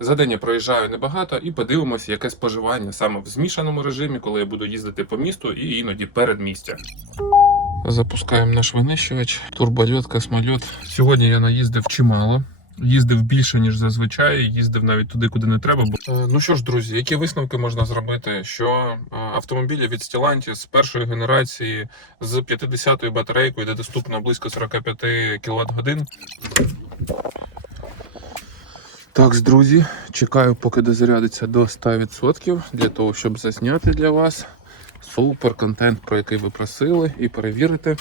За день я проїжджаю небагато і подивимося, яке споживання саме в змішаному режимі, коли я буду їздити по місту і іноді передмістя. Запускаємо наш винищувач, турбольот, космольот. Сьогодні я наїздив чимало. Їздив більше, ніж зазвичай, їздив навіть туди, куди не треба. Е, Ну що ж, друзі, які висновки можна зробити? Що е, автомобілі від Stellantis з першої генерації з 50-ю батарейкою, де доступно близько 45 кВт годин. Так, друзі, чекаю, поки дозарядиться до 100% для того, щоб засняти для вас супер контент, про який ви просили, і перевірити,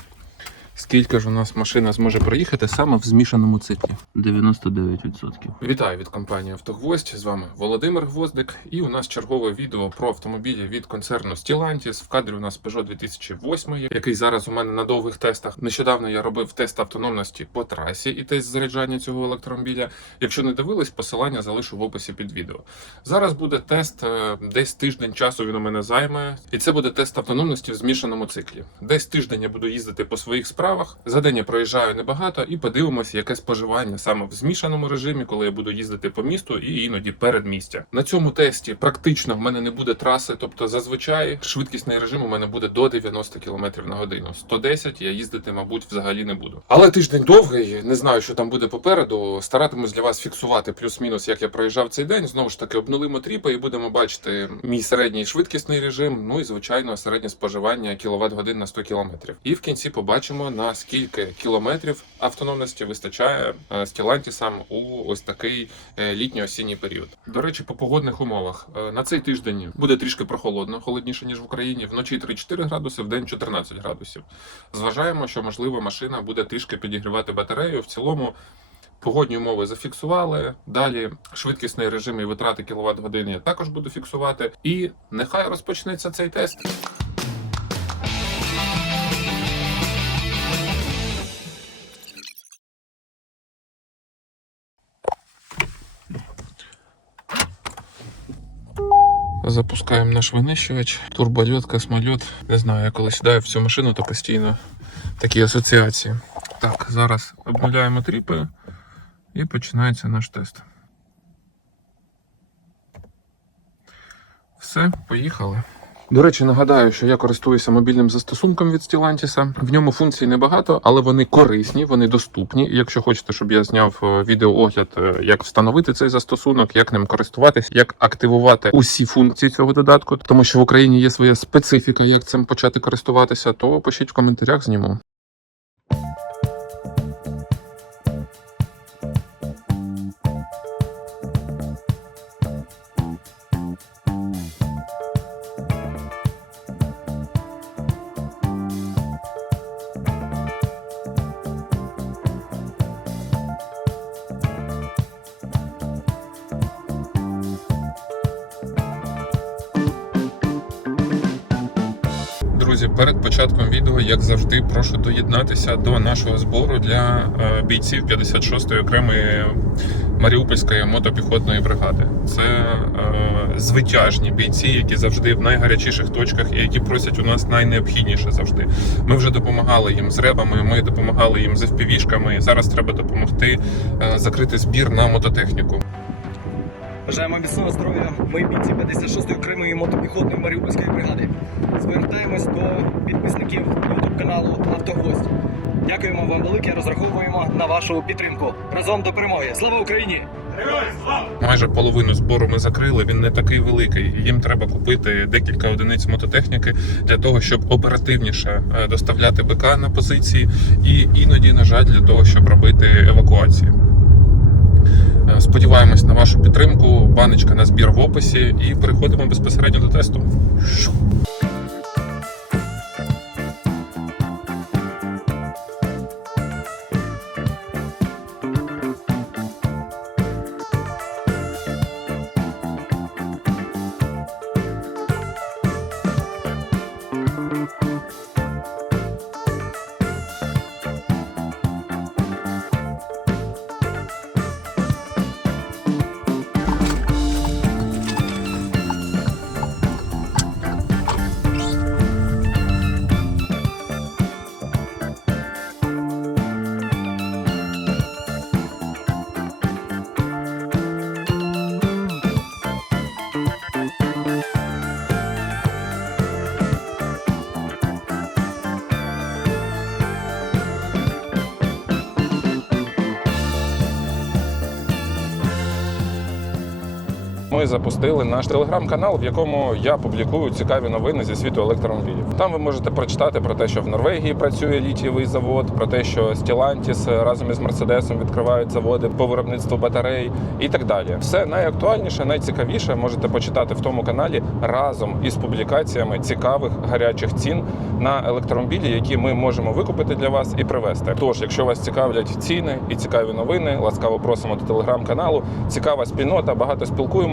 скільки ж у нас машина зможе проїхати саме в змішаному циклі. 99%. Вітаю від компанії Автогвоздь. З вами Володимир Гвоздик. І у нас чергове відео про автомобілі від концерну Stellantis. В кадрі у нас Peugeot 2008, який зараз у мене на довгих тестах. Нещодавно я робив тест автономності по трасі і тест заряджання цього електромобіля. Якщо не дивились, посилання залишу в описі під відео. Зараз буде тест е, десь тиждень часу. Він у мене займе, і це буде тест автономності в змішаному циклі. Десь тиждень я буду їздити по своїх справах. За день я проїжджаю небагато і подивимося, яке споживання саме в змішаному режимі, коли я буду їздити по місту і іноді передмістя. На цьому тесті практично в мене не буде траси, тобто зазвичай швидкісний режим у мене буде до 90 км на годину. 110 я їздити, мабуть, взагалі не буду. Але тиждень довгий, не знаю, що там буде попереду. Старатимусь для вас фіксувати плюс-мінус, як я проїжджав цей день. Знову ж таки, обнулимо тріпи і будемо бачити мій середній швидкісний режим. Ну і звичайно, середнє споживання кіловат годин на 100 км. І в кінці побачимо на скільки кілометрів автономності вистачає е, Stellantis у ось такий е, літньо-осінній період. До речі, по погодних умовах е, на цей тиждень буде трішки прохолодно, холодніше ніж в Україні. Вночі 3-4 градуси, в день 14 градусів. Зважаємо, що можливо машина буде трішки підігрівати батарею. В цілому. Погодні умови зафіксували. Далі швидкісний режим і витрати кіловат години я також буду фіксувати. І нехай розпочнеться цей тест. Запускаємо наш винищувач, турбольот, космольот. Не знаю, я коли сідаю в цю машину, то постійно такі асоціації. Так, зараз обнуляємо тріпи і починається наш тест. Все, поїхали. До речі, нагадаю, що я користуюся мобільним застосунком від Stellantis. В ньому функцій небагато, але вони корисні, вони доступні. Якщо хочете, щоб я зняв е, відеоогляд, е, як встановити цей застосунок, як ним користуватись, як активувати усі функції цього додатку, тому що в Україні є своя специфіка, як цим почати користуватися, то пишіть в коментарях, зніму. Друзі, перед початком відео, як завжди, прошу доєднатися до нашого збору для е, бійців 56-ї окремої Маріупольської мотопіхотної бригади. Це е, звитяжні бійці, які завжди в найгарячіших точках і які просять у нас найнеобхідніше завжди. Ми вже допомагали їм з ребами, ми допомагали їм з FPV-шками. Зараз треба допомогти е, закрити збір на мототехніку. Бажаємо міцного здоров'я. Ми бійці 56-ї окремої мотопіхотної Маріупольської бригади. Звертаємось до підписників YouTube каналу Автогвоздь. Дякуємо вам велике, розраховуємо на вашу підтримку. Разом до перемоги. Слава Україні! Майже половину збору ми закрили. Він не такий великий. Їм треба купити декілька одиниць мототехніки для того, щоб оперативніше е, доставляти БК на позиції, і іноді, на жаль, для того, щоб робити евакуації. Е, Сподіваємось на вашу підтримку. Баночка на збір в описі, і переходимо безпосередньо до тесту. Ми запустили наш телеграм-канал, в якому я публікую цікаві новини зі світу електромобілів. Там ви можете прочитати про те, що в Норвегії працює літієвий завод, про те, що Stellantis разом із Мерседесом відкривають заводи по виробництву батарей і так далі. Все найактуальніше, найцікавіше можете почитати в тому каналі разом із публікаціями цікавих гарячих цін на електромобілі, які ми можемо викупити для вас і привезти. Тож, якщо вас цікавлять ціни і цікаві новини, ласкаво просимо до телеграм-каналу. Цікава спільнота, багато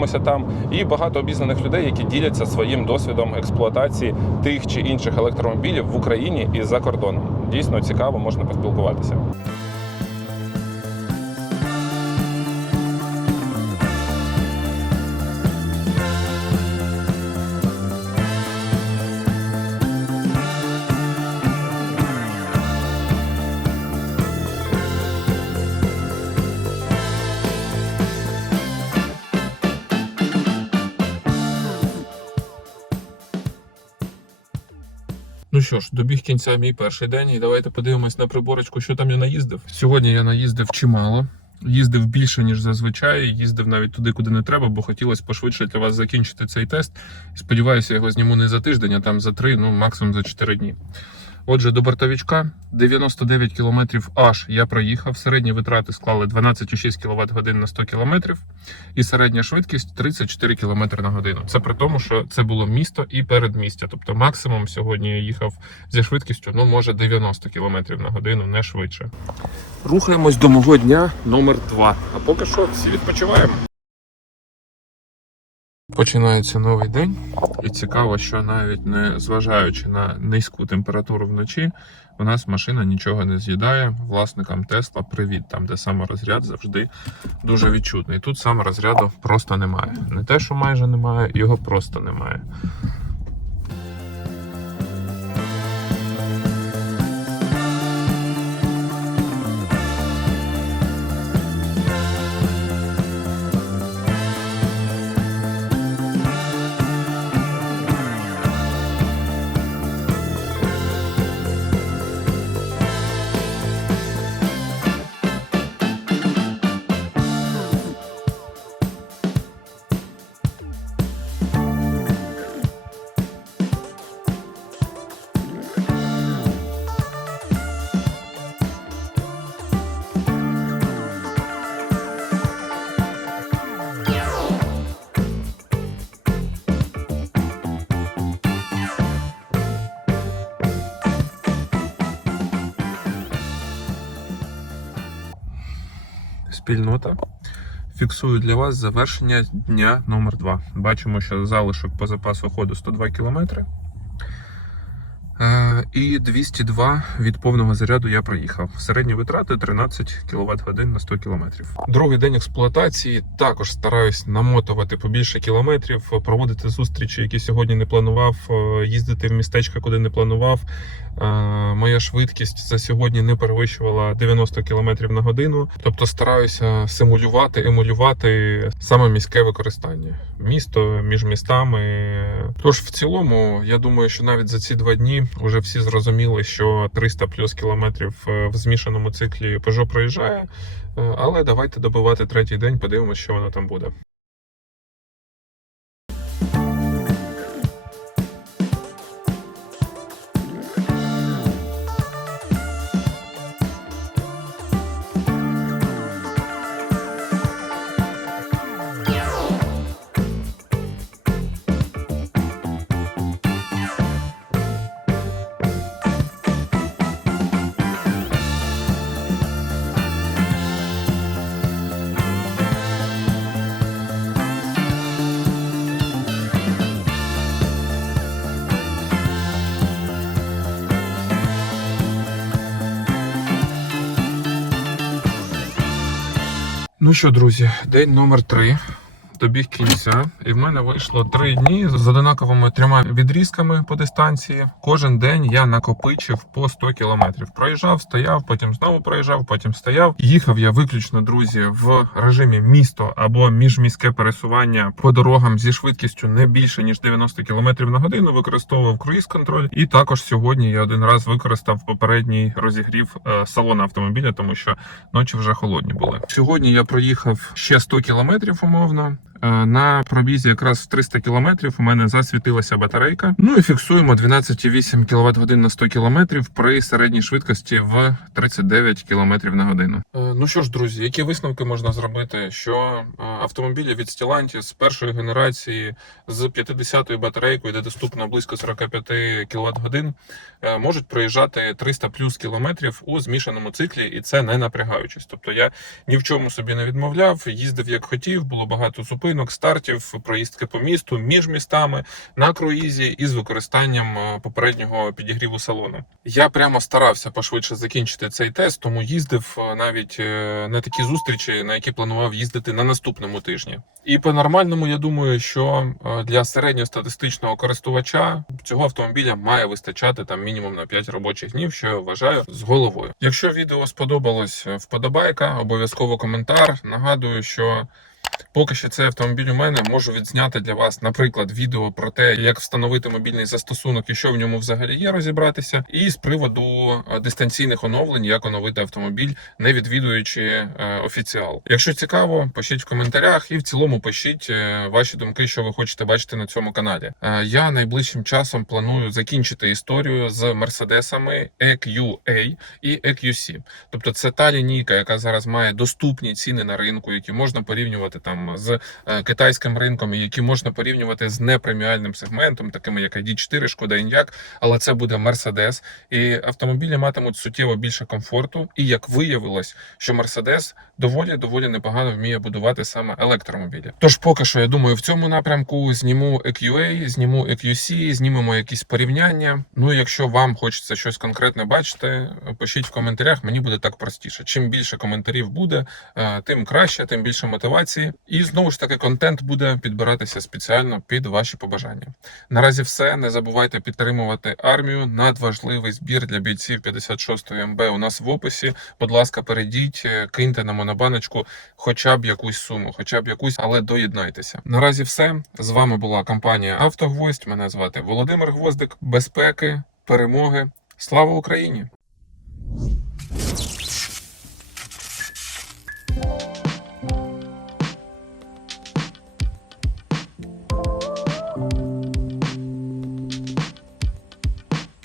спілкуємося там, і багато обізнаних людей, які діляться своїм досвідом експлуатації тих чи інших електромобілів в Україні і за кордоном. Дійсно цікаво, можна поспілкуватися. Що ж, добіг кінця мій перший день, і давайте подивимось на приборочку, що там я наїздив. Сьогодні я наїздив чимало. Їздив більше, ніж зазвичай. Їздив навіть туди, куди не треба, бо хотілося пошвидше для вас закінчити цей тест. Сподіваюся, я його зніму не за тиждень, а там за три, ну максимум за 4 дні. Отже, до бортовичка 99 км аж я проїхав. Середні витрати склали 12,6 кВт годин на 100 км і середня швидкість 34 км на годину. Це при тому, що це було місто і передмістя. Тобто максимум сьогодні я їхав зі швидкістю, ну може 90 км на годину, не швидше. Рухаємось до мого дня номер 2. А поки що всі відпочиваємо. Починається новий день, і цікаво, що навіть не зважаючи на низьку температуру вночі, у нас машина нічого не з'їдає. Власникам Тесла привіт, там де саморозряд завжди дуже відчутний. Тут саморозряду просто немає. Не те, що майже немає, його просто немає. Спільнота. Фіксую для вас завершення дня номер 2 Бачимо, що залишок по запасу ходу 102 км. І 202 від повного заряду я проїхав. Середні витрати 13 кВт годин на 100 км. Другий день експлуатації також стараюсь намотувати побільше кілометрів, проводити зустрічі, які сьогодні не планував, е, їздити в містечка, куди не планував. Е, Моя швидкість за сьогодні не перевищувала 90 км на годину. Тобто стараюся симулювати, емулювати саме міське використання. Місто між містами. Тож в цілому, я думаю, що навіть за ці два дні вже всі зрозуміли, що 300 плюс кілометрів е, в змішаному циклі Peugeot проїжджає. Е, Але давайте добивати третій день, подивимося, що воно там буде. Ну що, друзі, день номер три. Добіг кінця, і в мене вийшло три дні з одинаковими трьома відрізками по дистанції. Кожен день я накопичив по 100 кілометрів. Проїжджав, стояв, потім знову проїжджав, потім стояв. Їхав я виключно, друзі, в режимі місто або міжміське пересування по дорогам зі швидкістю не більше ніж 90 км на годину. Використовував круїз контроль. І також сьогодні я один раз використав попередній розігрів е, салона автомобіля, тому що ночі вже холодні були. Сьогодні я проїхав ще 100 кілометрів умовно. Е, На пробізі якраз в 300 км у мене засвітилася батарейка. Ну і фіксуємо 12,8 кВт годин на 100 км при середній швидкості в 39 км на годину. Е, Ну що ж, друзі, які висновки можна зробити? Що е, автомобілі від Stellantis першої генерації з 50-ю батарейкою, де доступно близько 45 кВт годин, можуть проїжджати 300 плюс кілометрів у змішаному циклі, і це не напрягаючись. Тобто я ні в чому собі не відмовляв, їздив як хотів, було багато зупинок, стартів, проїздки по місту, між містами, на круїзі із використанням е, попереднього підігріву салону. Я прямо старався пошвидше закінчити цей тест, тому їздив е, навіть е, на такі зустрічі, на які планував їздити на наступному тижні. І по нормальному я думаю, що для середньостатистичного користувача цього автомобіля має вистачати там мінімум на 5 робочих днів, що я вважаю з головою. Якщо відео сподобалось, вподобайка, обов'язково коментар. Нагадую, що. Поки що цей автомобіль у мене можу відзняти для вас, наприклад, відео про те, як встановити мобільний застосунок і що в ньому взагалі є, розібратися, і з приводу е, дистанційних оновлень, як оновити автомобіль, не відвідуючи е, офіціал. Якщо цікаво, пишіть в коментарях і в цілому пишіть е, ваші думки, що ви хочете бачити на цьому каналі. Я найближчим часом планую закінчити історію з мерседесами EQA і EQC. Тобто це та лінійка, яка зараз має доступні ціни на ринку, які можна порівнювати там з е, китайським ринком, які можна порівнювати з непреміальним сегментом, такими як ID4, Шкода Enyaq, але це буде Mercedes. І автомобілі матимуть суттєво більше комфорту. І як виявилось, що Mercedes доволі доволі непогано вміє будувати саме електромобілі. Тож поки що я думаю, в цьому напрямку зніму EQA, зніму EQC, знімемо якісь порівняння. Ну якщо вам хочеться щось конкретне бачити, пишіть в коментарях. Мені буде так простіше. Чим більше коментарів буде, е, тим краще, тим більше мотивації. І знову ж таки, контент буде підбиратися спеціально під ваші побажання. Наразі все. Не забувайте підтримувати армію. Надважливий збір для бійців 56-ї МБ у нас в описі. Будь ласка, перейдіть, е, киньте на монобаночку хоча б якусь суму, хоча б якусь, але доєднайтеся. Наразі все. З вами була компанія Автогвоздь. Мене звати Володимир Гвоздик. Безпеки, перемоги. Слава Україні!